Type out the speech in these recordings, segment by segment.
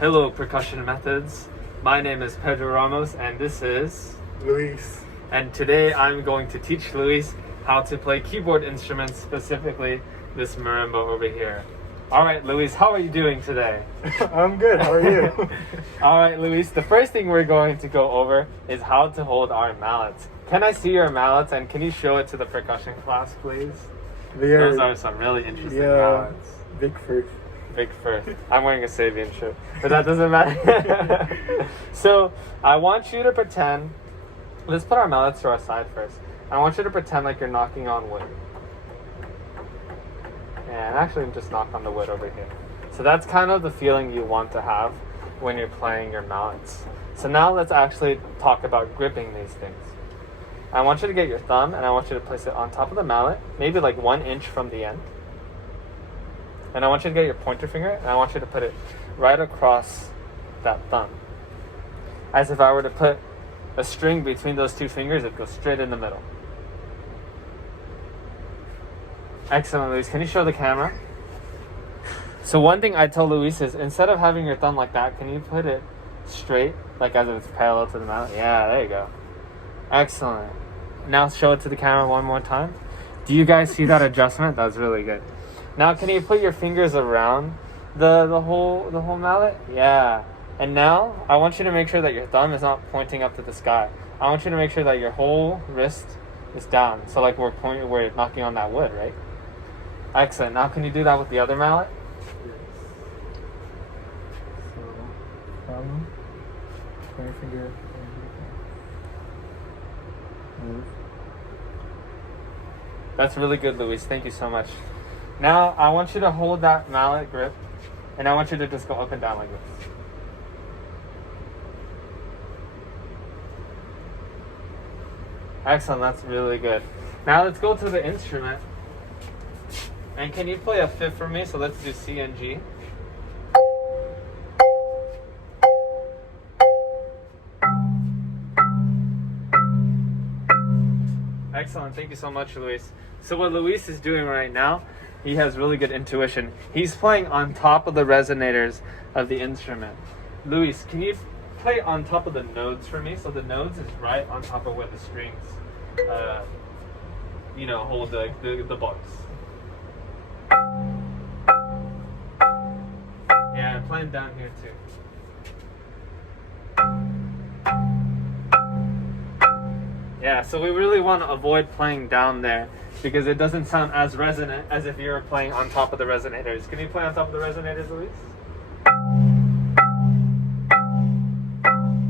Hello, Percussion Methods. My name is Pedro Ramos, and this is Luis. And today I'm going to teach Luis how to play keyboard instruments, specifically this marimba over here. All right, Luis, how are you doing today? I'm good. How are you? All right, Luis, the first thing we're going to go over is how to hold our mallets. Can I see your mallets, and can you show it to the percussion class, please? Those are some really interesting mallets. Big first. Big first. I'm wearing a Sabian shirt, but that doesn't matter. So I want you to pretend, let's put our mallets to our side first. I want you to pretend like you're knocking on wood. And actually just knock on the wood over here. So that's kind of the feeling you want to have when you're playing your mallets. So now let's actually talk about gripping these things. I want you to get your thumb and I want you to place it on top of the mallet, maybe like 1 inch from the end. And I want you to get your pointer finger and I want you to put it right across that thumb. As if I were to put a string between those two fingers, it goes straight in the middle. Excellent, Luis. Can you show the camera? So one thing I tell Luis is, instead of having your thumb like that, can you put it straight, like as if it's parallel to the mallet? Yeah, there you go. Excellent. Now show it to the camera one more time. Do you guys see that adjustment? That was really good. Now can you put your fingers around the whole mallet? Yeah. And now I want you to make sure that your thumb is not pointing up to the sky. I want you to make sure that your whole wrist is down. So like we're knocking on that wood, right? Excellent. Now can you do that with the other mallet? Yes. So, thumb, pointer finger, move. That's really good, Luis. Thank you so much. Now I want you to hold that mallet grip, and I want you to just go up and down like this. Excellent, that's really good. Now let's go to the instrument. And can you play a fifth for me? So let's do C and G. Excellent, thank you so much, Luis. So what Luis is doing right now, he has really good intuition. He's playing on top of the resonators of the instrument. Luis, can you play on top of the nodes for me? So the nodes is right on top of where the strings, hold the bars. Yeah, playing down here too. Yeah, so we really want to avoid playing down there because it doesn't sound as resonant as if you were playing on top of the resonators. Can you play on top of the resonators, Luis?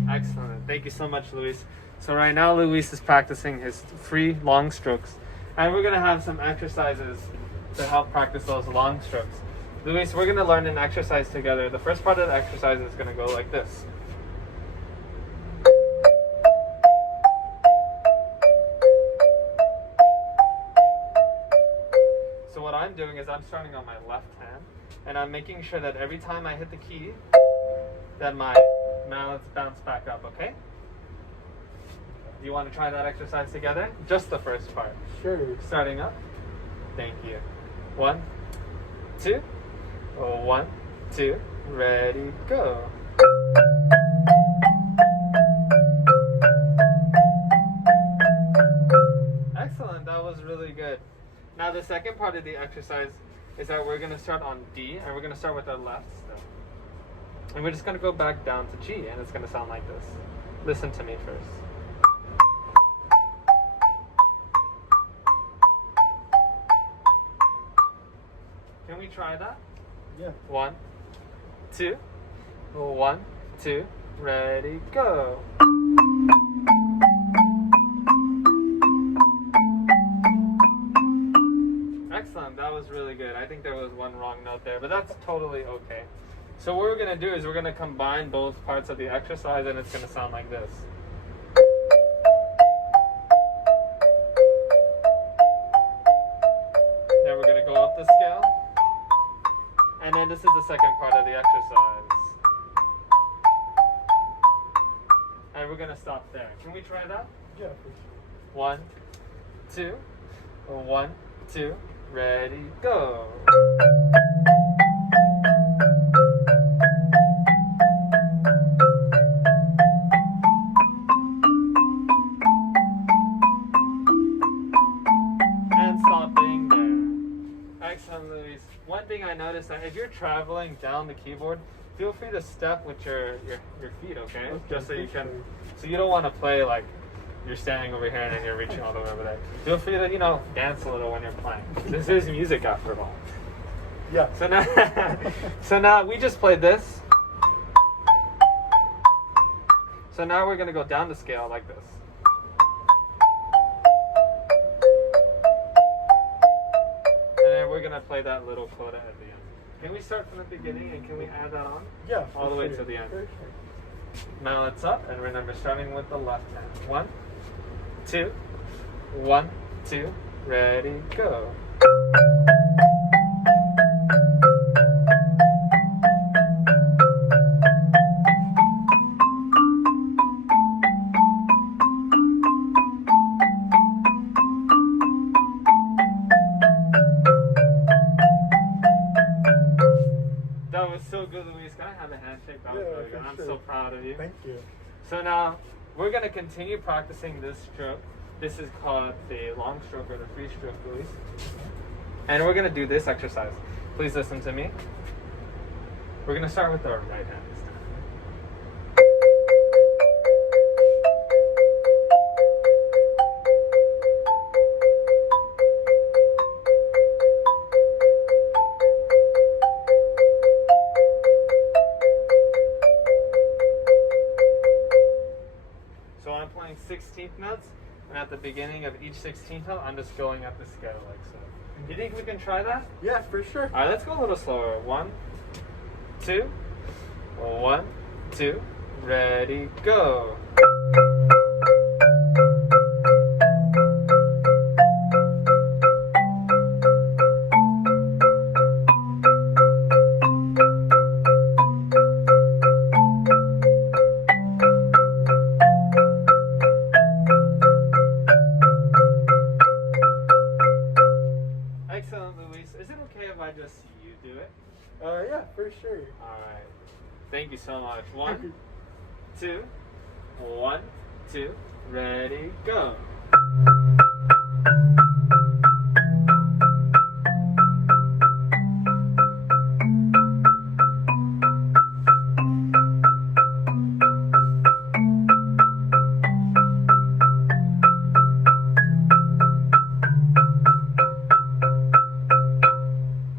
Excellent. Thank you so much, Luis. So right now, Luis is practicing his free long strokes. And we're going to have some exercises to help practice those long strokes. Luis, we're going to learn an exercise together. The first part of the exercise is going to go like this. So what I'm doing is I'm starting on my left hand, and I'm making sure that every time I hit the key, that my mallets bounce back up, okay? Do you want to try that exercise together? Just the first part. Sure. Starting up. Thank you. 1, 2. 1, 2. Ready, go. Excellent. That was really good. Now the second part of the exercise is that we're going to start on D, and we're going to start with our left step. And we're just going to go back down to G, and it's going to sound like this. Listen to me first. Can we try that? Yeah. 1, 2. 1, 2. Ready, go. Excellent. That was really good. I think there was one wrong note there, but that's totally okay. So what we're going to do is we're going to combine both parts of the exercise, and it's going to sound like this. Then we're going to go up the scale. And then this is the second part of the exercise. And we're going to stop there. Can we try that? Yeah, for sure. 1, 2. 1, 2. Ready, go. Luis. One thing I noticed that if you're traveling down the keyboard, feel free to step with your feet, okay? Just so you can. So you don't want to play like you're standing over here and then you're reaching all the way over there. Feel free to, dance a little when you're playing. This is music after all. Yeah. So now we just played this. So now we're gonna go down the scale like this. And then we're gonna play that little coda at the end. Can we start from the beginning and can we add that on? Yeah. All the way to the end. Now let's up and remember starting with the left hand. 1, 2, 1, 2, ready, go. That was so good, Luis. Can I have a handshake? That was really good. I'm so proud of you. Thank you. So now we're going to continue practicing this stroke. This is called the long stroke or the free stroke, Luis. And we're going to do this exercise. Please listen to me. We're going to start with our right hand this time. So I'm playing 16th notes, and at the beginning of each 16th note, I'm just going up the scale like so. Do you think we can try that? Yeah, for sure. All right, let's go a little slower. 1, 2, 1, 2, ready, go. Excellent, Luis. Is it okay if I just see you do it? Yeah, for sure. All right. Thank you so much. 1, 2, 1, 2, ready, go.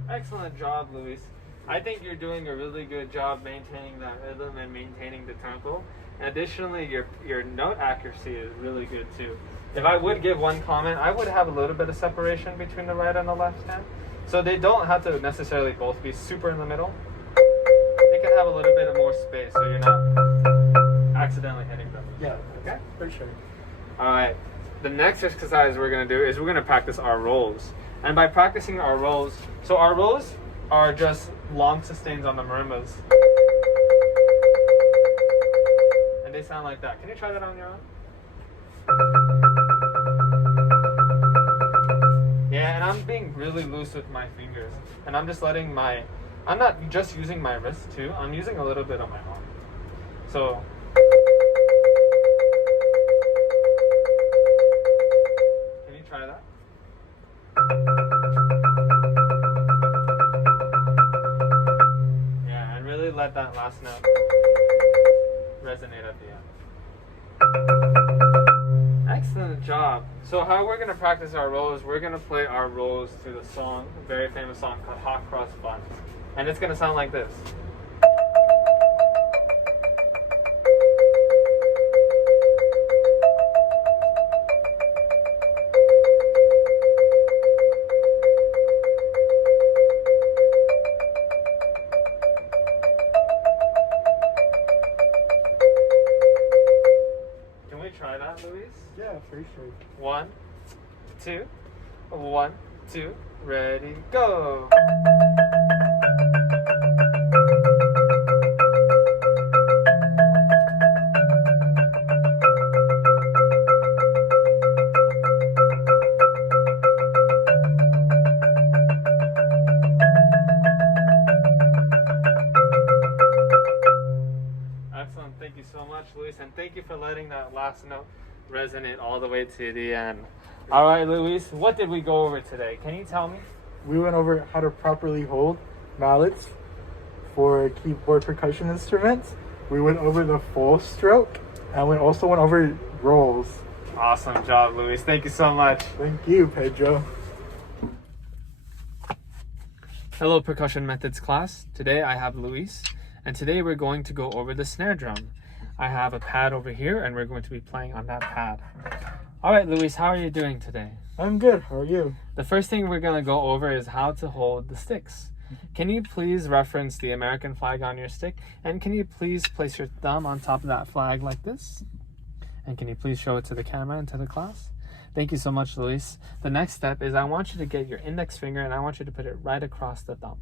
Excellent job, Luis. I think you're doing a really good job maintaining that rhythm and maintaining the tempo. Additionally, your note accuracy is really good too. If I would give one comment, I would have a little bit of separation between the right and the left hand. So they don't have to necessarily both be super in the middle. They can have a little bit of more space so you're not accidentally hitting them. Yeah, Okay? for sure. Alright, the next exercise we're going to do is we're going to practice our rolls. And by practicing our rolls, so our rolls are just long sustains on the marimbas. And they sound like that. Can you try that on your own? Yeah, and I'm being really loose with my fingers. And I'm just letting I'm not just using my wrist too, I'm using a little bit of my arm. So, can you try that? Yeah, and really let that last note resonate at the end. Excellent job. So how we're going to practice our rolls, we're going to play our rolls to the song, a very famous song called Hot Cross Buns. And it's going to sound like this. Can we try that, Luis? Yeah, for sure. 1, 2, 1, 2, ready, go. Excellent. Thank you so much, Luis, and thank you for letting that last note resonate all the way to the end. All right, Luis, what did we go over today? Can you tell me? we went over how to properly hold mallets for keyboard percussion instruments. We went over the full stroke, and we also went over rolls. Awesome job, Luis. Thank you so much. Thank you, Pedro. Hello, Percussion Methods class. Today I have Luis, and today we're going to go over the snare drum. I have a pad over here, and we're going to be playing on that pad. All right, Luis, how are you doing today? I'm good. How are you? The first thing we're going to go over is how to hold the sticks. Can you please reference the American flag on your stick? And can you please place your thumb on top of that flag like this? And can you please show it to the camera and to the class? Thank you so much, Luis. The next step is I want you to get your index finger and I want you to put it right across the thumb.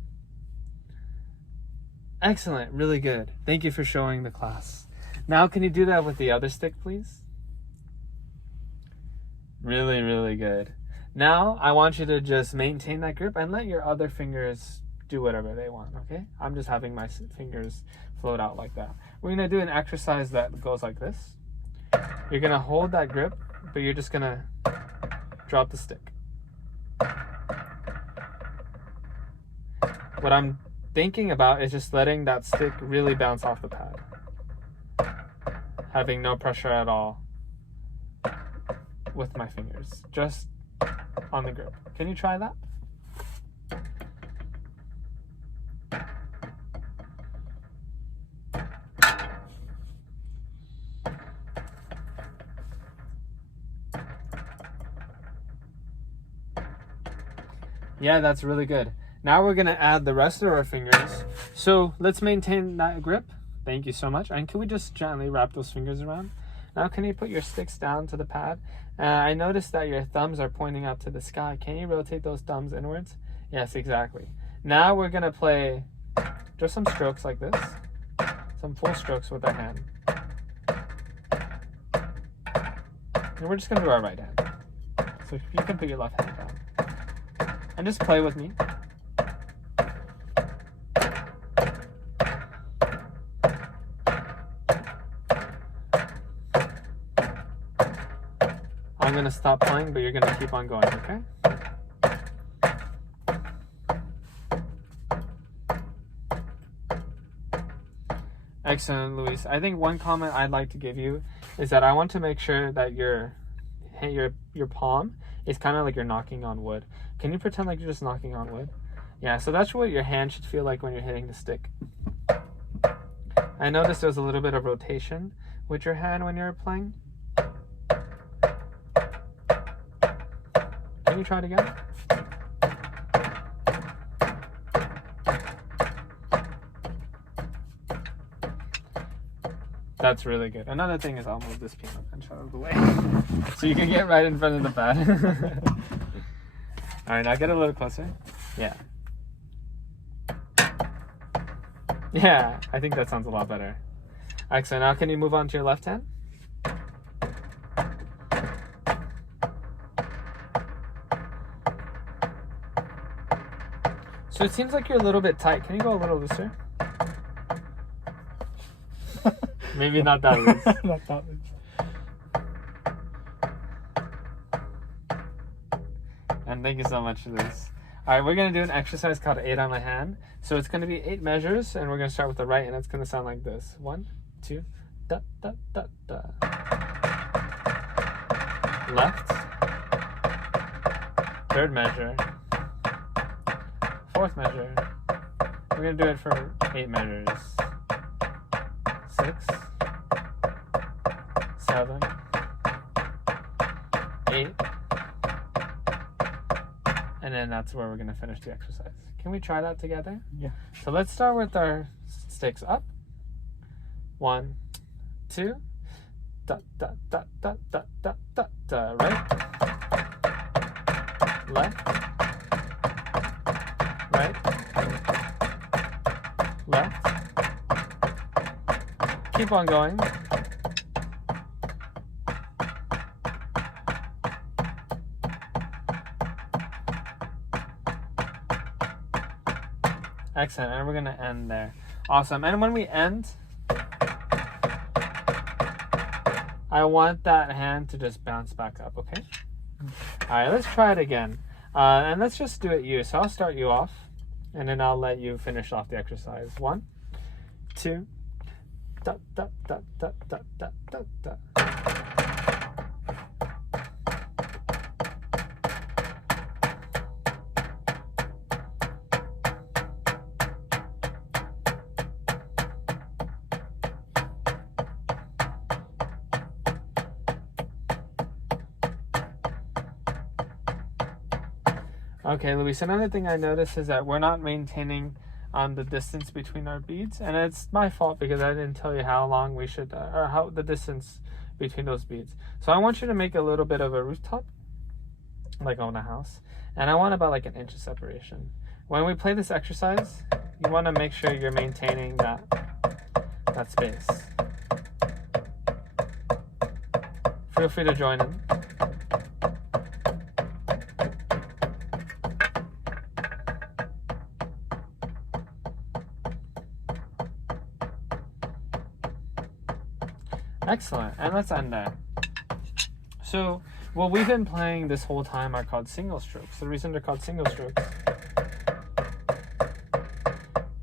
Excellent, really good. Thank you for showing the class. Now can you do that with the other stick, please? Really, really good. Now I want you to just maintain that grip and let your other fingers do whatever they want, okay? I'm just having my fingers float out like that. We're gonna do an exercise that goes like this. You're gonna hold that grip, but you're just gonna drop the stick. What I'm thinking about is just letting that stick really bounce off the pad. Having no pressure at all with my fingers, just on the grip. Can you try that? Yeah, that's really good. Now we're gonna add the rest of our fingers. So let's maintain that grip. Thank you so much. And can we just gently wrap those fingers around? Now can you put your sticks down to the pad? I noticed that your thumbs are pointing up to the sky. Can you rotate those thumbs inwards? Yes, exactly. Now we're gonna play just some strokes like this. Some full strokes with our hand. And we're just gonna do our right hand. So you can put your left hand down. And just play with me. I'm going to stop playing, but you're going to keep on going, okay? Excellent, Luis. I think one comment I'd like to give you is that I want to make sure that your palm is kind of like you're knocking on wood. Can you pretend like you're just knocking on wood? Yeah, so that's what your hand should feel like when you're hitting the stick. I noticed there was a little bit of rotation with your hand when you're playing. Can you try it again? That's really good. Another thing is I'll move this piano bench out of the way so you can get right in front of the pad. All right, now get a little closer. Yeah. Yeah, I think that sounds a lot better. Excellent. Now can you move on to your left hand? So it seems like you're a little bit tight. Can you go a little looser? Maybe not that loose. Not that loose. And thank you so much for this. All right, we're going to do an exercise called 8 on my hand. So it's going to be 8 measures, and we're going to start with the right, and it's going to sound like this. 1, 2, da, da, da, da. Left. Third measure. Fourth measure. We're going to do it for 8 measures. 6, 7, 8. And then that's where we're going to finish the exercise. Can we try that together? Yeah. So let's start with our sticks up. 1, 2. Da, da, da, da, da, da, da, da. Right. Left. Right. Left. Keep on going. Excellent, and we're gonna end there. Awesome, and when we end, I want that hand to just bounce back up, okay? All right, let's try it again. And let's just do it you. So I'll start you off, and then I'll let you finish off the exercise. 1, 2, da da da da da da da da. Okay, Luis, another thing I noticed is that we're not maintaining the distance between our beads, and it's my fault because I didn't tell you how long we should, or how the distance between those beads. So I want you to make a little bit of a rooftop, like on a house, and I want about like an inch of separation. When we play this exercise, you want to make sure you're maintaining that space. Feel free to join in. Excellent, and let's end there. So, what we've been playing this whole time are called single strokes. The reason they're called single strokes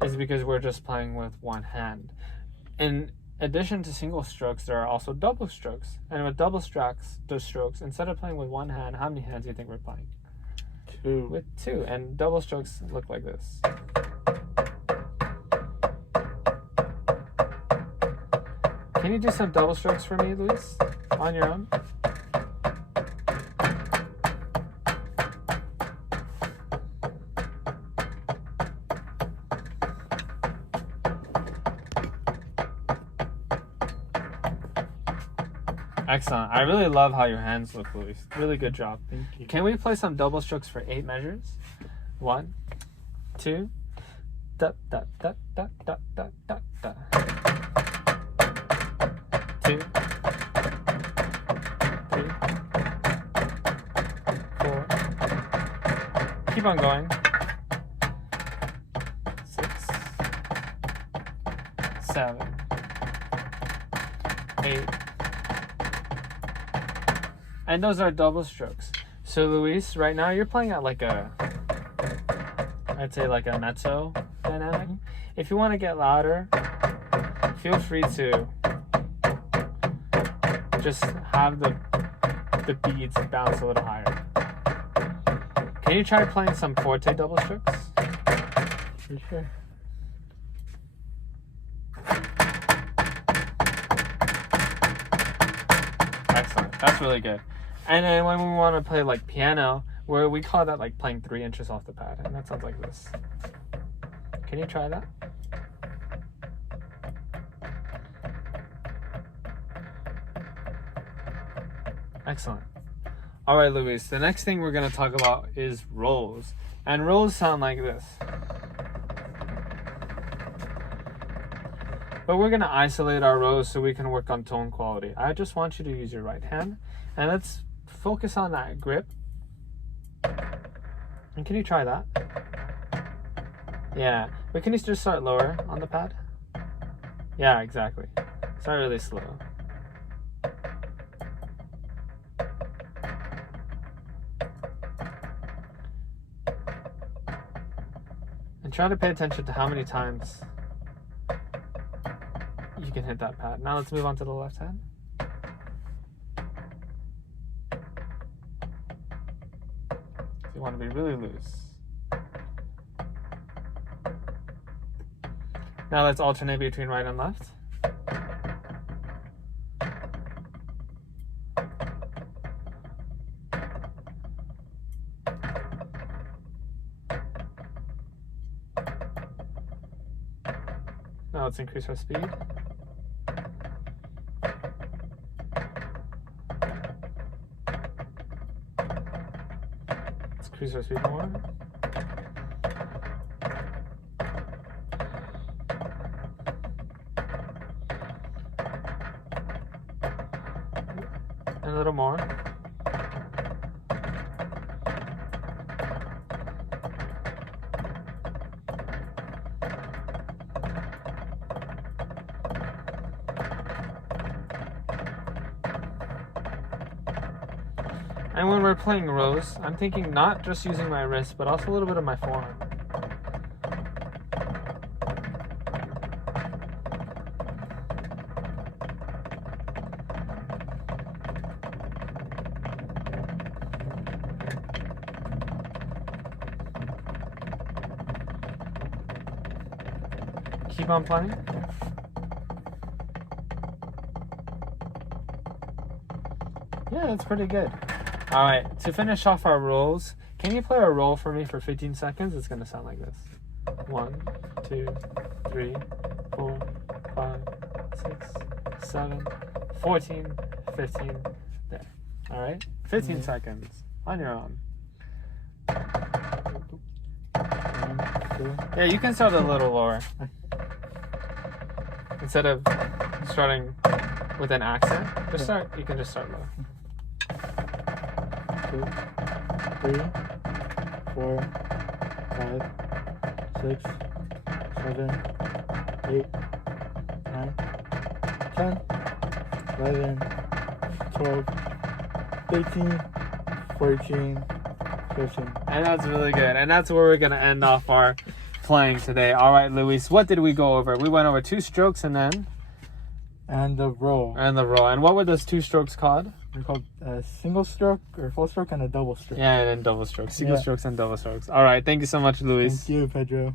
is because we're just playing with one hand. In addition to single strokes, there are also double strokes. And with double strokes, instead of playing with one hand, how many hands do you think we're playing? 2. With 2, and double strokes look like this. Can you do some double strokes for me, Luis, on your own? Excellent. I really love how your hands look, Luis. Really good job. Thank you. Can we play some double strokes for 8 measures? 1, 2, da da da da da da da da. 2, 3, 4. Keep on going. 6, 7, 8. And those are double strokes. So Luis, right now you're playing at like I'd say like a mezzo dynamic. If you want to get louder, feel free to just have the beats bounce a little higher. Can you try playing some forte double strokes? For sure. Excellent. That's really good. And then when we want to play like piano, where we call that like playing 3 inches off the pad, and that sounds like this. Can you try that? Excellent. All right, Luis, the next thing we're going to talk about is rolls. And rolls sound like this. But we're going to isolate our rolls so we can work on tone quality. I just want you to use your right hand, and let's focus on that grip. And can you try that? Yeah, but can you just start lower on the pad? Yeah, exactly. Start really slow. And try to pay attention to how many times you can hit that pad. Now let's move on to the left hand. You want to be really loose. Now let's alternate between right and left. Now let's increase our speed. Increase our speed more. And a little more. And when we're playing rows, I'm thinking not just using my wrist, but also a little bit of my forearm. Keep on playing. Yeah, that's pretty good. All right, to finish off our rolls, can you play a roll for me for 15 seconds? It's gonna sound like this. 1, 2, 3, 4, 5, 6, 7, 14, 15. There. All right, 15 seconds on your own. 1, 2. Yeah, you can start a little lower. Instead of starting with an accent, you can just start low. 2, 3, 4, 5, 6, 7, 8, 9, 10, 11, 12, 13, 14, 15. And that's really good. And that's where we're going to end off our playing today. All right, Luis, what did we go over? We went over 2 strokes and then? And the roll. And the roll. And what were those 2 strokes called? They're called a single stroke or full stroke and a double stroke. Yeah, and then double strokes. Single strokes and double strokes. All right, thank you so much, Luis. Thank you, Pedro.